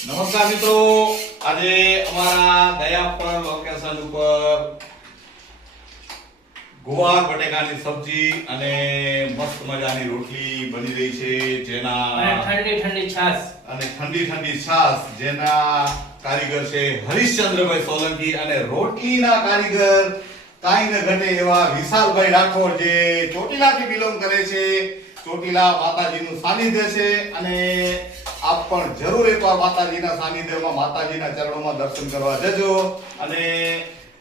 નમસ્કાર મિત્રો, આજે અમારા દયાપર લોકેશન ઉપર ગુવાર બટેકાની સબ્જી અને મસ્ત મજાની રોટલી બની રહી છે, જેના ઠંડી ઠંડી છાશ જેના કારીગર છે હરીશચંદ્રભાઈ સોલંકી અને રોટલીના કારીગર કાઈ ન ઘટે એવા વિશાલભાઈ રાઠોડ, જે ચોટીલાથી બિલોંગ કરે છે. ચોટીલા માતાજીનું સાનિધ્ય છે અને આપ પણ જરૂર એકવાર માતાજીના સાનિધ્યમાં, માતાજીના ચરણોમાં દર્શન કરવા જજો અને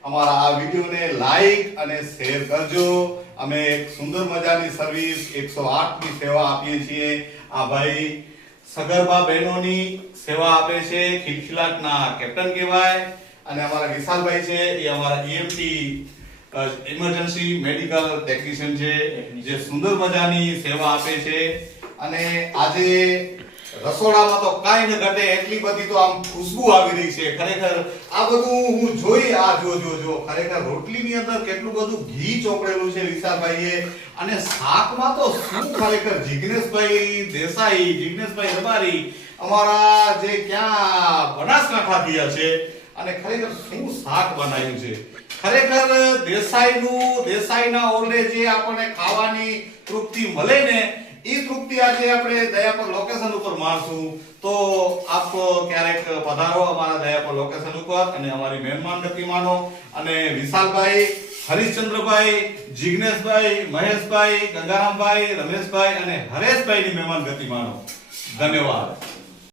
અમારા આ વિડિયોને લાઈક અને શેર કરજો. અમે એક સુંદર મજાની સર્વિસ 108 ની સેવા આપીએ છીએ. આ ભાઈ સગર્ભા બહેનોની સેવા આપે છે, ખિલખિલાટના કેપ્ટન કહેવાય. અને અમારા વિશાલભાઈ છે એ અમારા ઈએમટી ઇમરજન્સી મેડિકલ ટેકનિશિયન છે, જે સુંદર મજાની સેવા આપે છે. અને આજે રસોડામાં તો કાઈ ન ઘટે એટલી બધી તો આમ ખુશ્બુ આવી રહી છે. ખરેખર આ બધું હું જોઈ, આ જો ખરેખર રોટલીની અંદર કેટલું બધું ઘી ચોપડેલું છે વિશાલભાઈએ. અને શાકમાં તો શું ખરેખર જિગ્નેશભાઈ દેસાઈ, જિગ્નેશભાઈ રબારી અમારા જે ક્યાં બનાસકાંઠા ગયા છે, અને ખરેખર શું શાક બનાવ્યું છે. ખરેખર દેસાઈના ઓરડે જે આપણને ખાવાની તૃપ્તિ મળે ને, એ તૃપ્તિ આજે આપણે દયાપર લોકેશન ઉપર માણશું. તો આપ ક્યારેક પધારો અમારા દયાપર લોકેશન ઉપર અને અમારી મહેમાનગતિ માનો. અને વિશાલભાઈ, હરીશચંદ્રભાઈ, જિગ્નેશભાઈ, મહેશભાઈ, ગંગારામભાઈ, રમેશભાઈ અને હરેશભાઈની મહેમાનગતિ માનો. ધન્યવાદ.